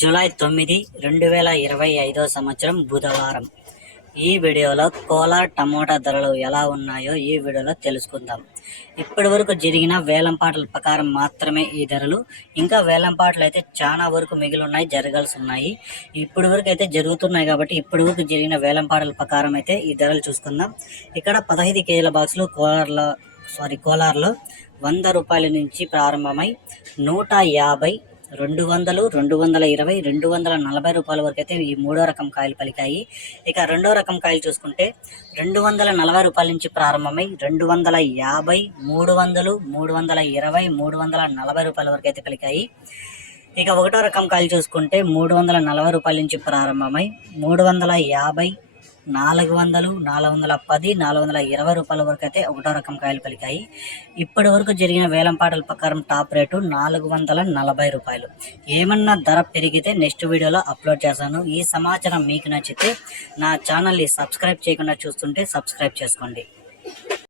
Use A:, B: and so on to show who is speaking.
A: July తొమ్మిది రెండు వేల ఇరవై ఐదో సంవత్సరం బుధవారం. ఈ వీడియోలో కోలార్ టమోటా ధరలు ఎలా ఉన్నాయో ఈ వీడియోలో తెలుసుకుందాం. ఇప్పటి వరకు జరిగిన వేలంపాటల ప్రకారం మాత్రమే ఈ ధరలు. ఇంకా వేలంపాటలు అయితే చాలా వరకు మిగిలి ఉన్నాయి జరగాల్సి ఉన్నాయి ఇప్పటి వరకు అయితే జరుగుతున్నాయి కాబట్టి ఇప్పటి వరకు జరిగిన వేలంపాటల ప్రకారం అయితే ఈ ధరలు చూసుకుందాం. ఇక్కడ పదహైదు కేజీల బాక్సులు కోలార్లో సారీ కోలార్లో వంద రూపాయల నుంచి ప్రారంభమై నూట యాభై రెండు వందలు రెండు వందల ఇరవై రెండు వందల నలభై రూపాయల వరకు అయితే ఈ మూడో రకం కాయలు పలికాయి. ఇక రెండో రకం కాయలు చూసుకుంటే రెండు వందల నలభై రూపాయల నుంచి ప్రారంభమై రెండు వందల యాభై మూడు వందలు మూడు వందల ఇరవై మూడు వందల నలభై రూపాయల వరకు అయితే పలికాయి. ఇక ఒకటో రకం కాయలు చూసుకుంటే మూడు వందల నలభై రూపాయల నుంచి ప్రారంభమై మూడు వందల యాభై నాలుగు వందలు నాలుగు వందల పది నాలుగు వందల ఇరవై రూపాయల వరకు అయితే ఒకటో రకం కాయలు పలికాయి. ఇప్పటి వరకు జరిగిన వేలంపాటల ప్రకారం టాప్ రేటు నాలుగు వందల నలభై రూపాయలు. ఏమన్నా ధర పెరిగితే నెక్స్ట్ వీడియోలో అప్లోడ్ చేశాను ఈ సమాచారం మీకు నచ్చితే నా ఛానల్ని సబ్స్క్రైబ్ చేయకుండా చూస్తుంటే సబ్స్క్రైబ్ చేసుకోండి.